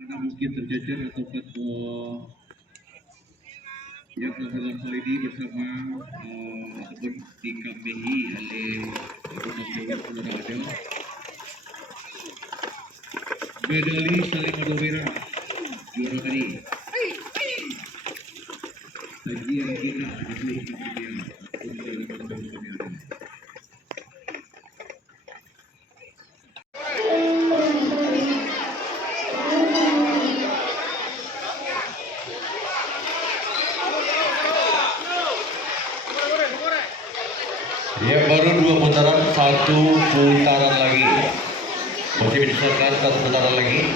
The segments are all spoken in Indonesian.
karena mungkin tercecer atau yang dalam hal ini bersama ataupun dikambingi oleh Gubernur Jawa Colorado medali Salim Adowira juara tadi Haji Regina asli ya, baru 2 putaran, 1 putaran lagi. Masih menyisakan 1 putaran lagi.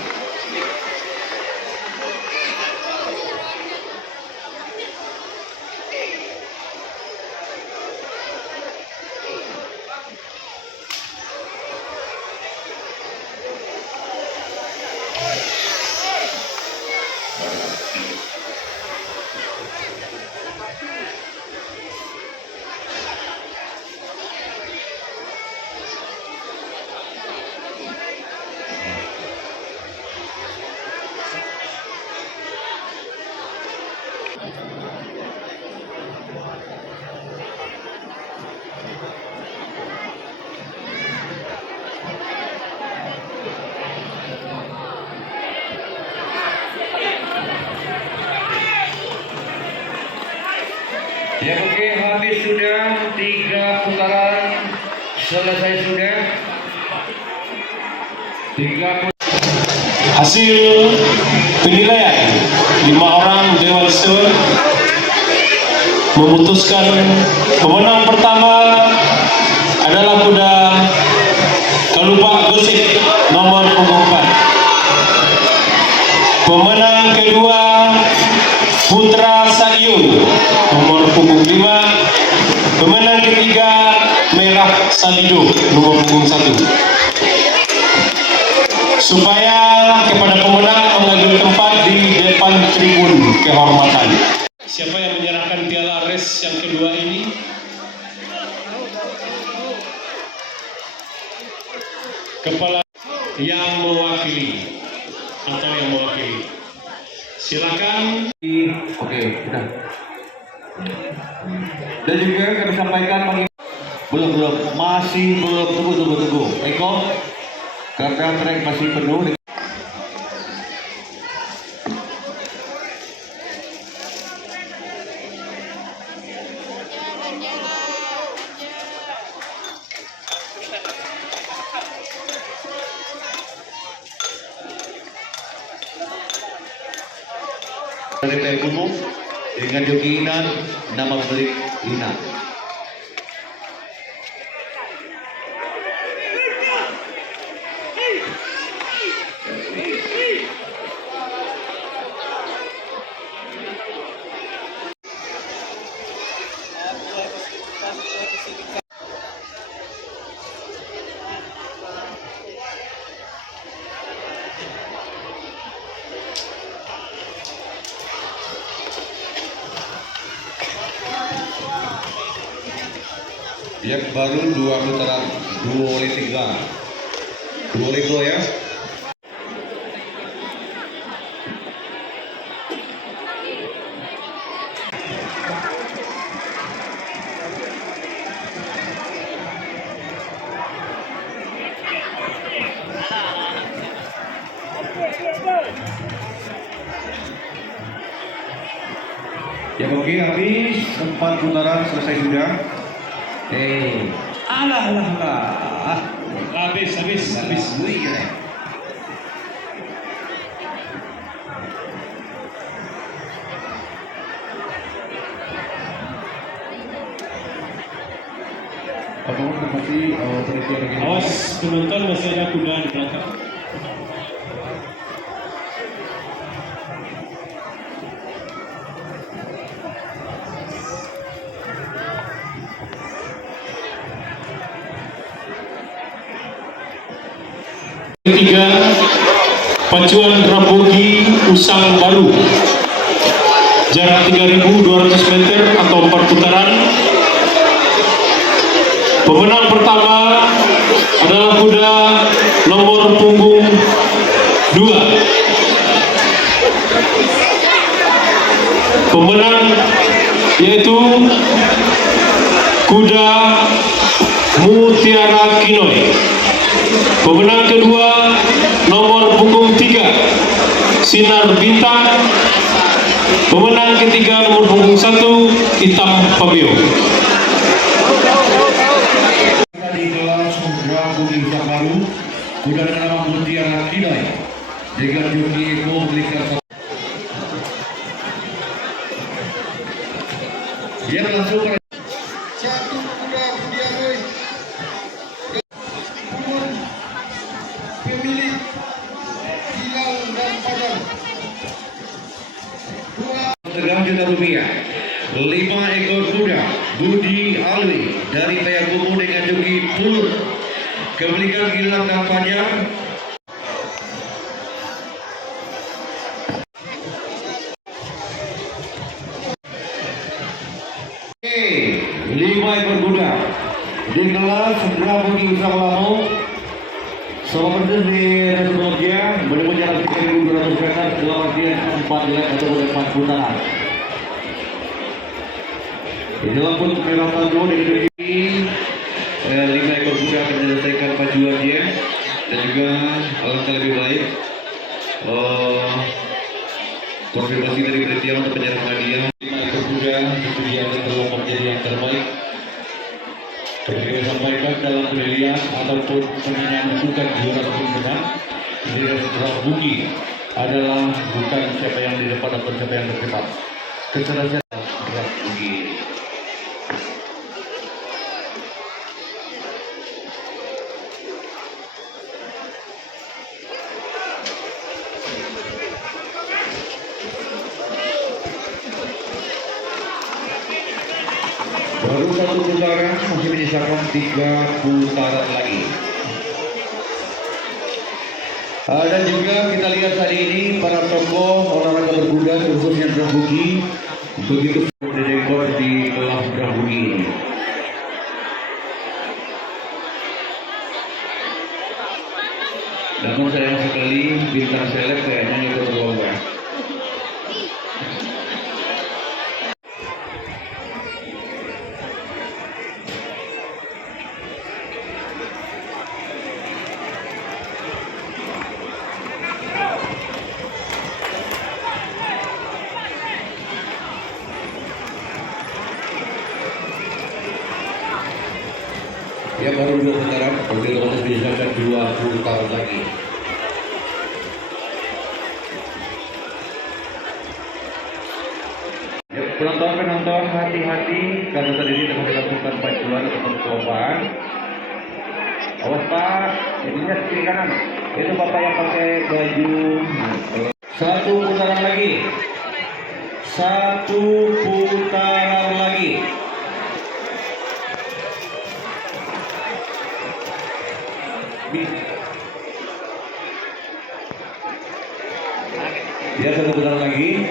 Ya, oke, habis sudah 3 putaran, selesai sudah 3 hasil penilaian 5 orang Dewan Steward memutuskan pemenang pertama adalah kuda Kalubak Gosip nomor punggung 4. Pemenang kedua Putra Sayun nomor punggung 5. Pemenang ketiga Merah Salido nomor punggung 1. Supaya kepada pemenang mengambil tempat di depan tribun kehormatan. Siapa yang menyerahkan piala race yang kedua ini? Kepala yang mewakili atau yang mewakili. Silakan. Oke, sudah. Dan juga kami sampaikan belum masih belum tunggu Eko karena track masih penuh. Dari umum dengan joki Inan, nama beli Inan. Yang baru 2 putaran, 2 oleh 3 ya. Ya, oke, habis 4 putaran selesai sudah. Alah. Habis. Ya. Awas penonton, masih ada kuda di belakang. Ketiga, pacuan Rabogi Usang Baru, jarak 3.200 meter atau 4 putaran. Pemenang pertama adalah kuda nomor punggung 2 pemenang yaitu kuda Mutiara Kinoy. Pemenang kedua nomor punggung 3 Sinar Bintang. Pemenang ketiga nomor punggung 1 Hitam Pameo. Di kelas Putra Budi Sakaru, kuda dengan nama Mutiara Kinoy dengan joki Eko belikan. Dia langsung Satu kuda Budianoi turun pemilik Hilal dan Padang. Rp3 5 ekor kuda Budi Alwi dari Payakumbuh dengan joki Pulut kebelikan Gilang dan Fajar. Lima ekor kuda di kelas Budi Usaha Lamo. Seperti di sebelumnya, menemui jarak 3.200 meter dalam artian 4 leg atau 4 putaran. Di dalam pun merah tandu dengan diri 5 ekor kuda akan menyelesaikan pacuannya dan juga alangkah lebih baik konfirmasi dari panitia untuk penyerahan hadiah 5 ekor kuda itu dianggap telah menjadi yang terbaik. Seperti yang disampaikan dalam penilaian ataupun penilaian bukan juara ataupun menang dari setelah Buki adalah bukan siapa yang di depan ataupun siapa yang terdepan. Kecerdasan gerak Buki. Baru satu putaran, masih menyisakan 3 putaran lagi. Dan juga kita lihat hari ini para tokoh olahraga berkuda khususnya Drabugi begitu dekor di kelas Drabugi ini. Namun sayang sekali bintang seleb kayaknya ikut berlomba. Ya baru 2 putaran, mobil harus disampaikan 20 tahun lagi. Ya, penonton hati-hati karena tadi ini telah dilakukan pacuan atau percobaan. Awas Pak, ininya kiri kanan. Itu Bapak yang pakai baju. Satu putaran lagi. Satu putaran lagi. Ya satu putaran lagi.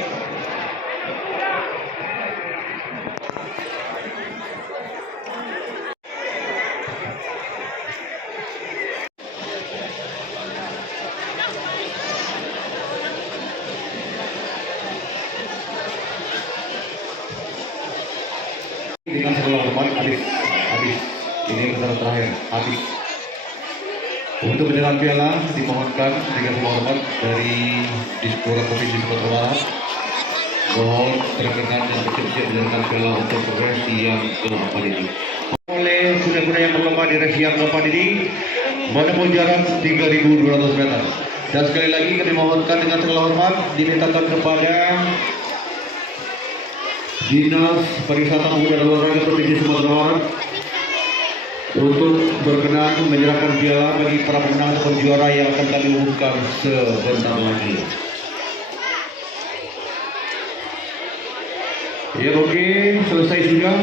Dengan segala hormat habis ini putaran terakhir habis. Untuk penyerahan piala dimohonkan dengan segala hormat dari Dispora Provinsi Sumatera Barat. Mohon rekan-rekan dan bersiap-siap menyerahkan piala untuk resi yang ke-4 ini. Oleh kuda-kuda yang berlomba di resi yang ke-4 ini menempuh jarak 3.200 meter. Dan sekali lagi kami mohonkan dengan segala hormat dimintakan kepada Dinas Pariwisata Pemuda dan Olahraga Provinsi Sumatera Barat untuk berkenan menyerahkan piala bagi para pemenang ataupun juara yang akan kami umumkan sebentar lagi. Ya oke, selesai sudah.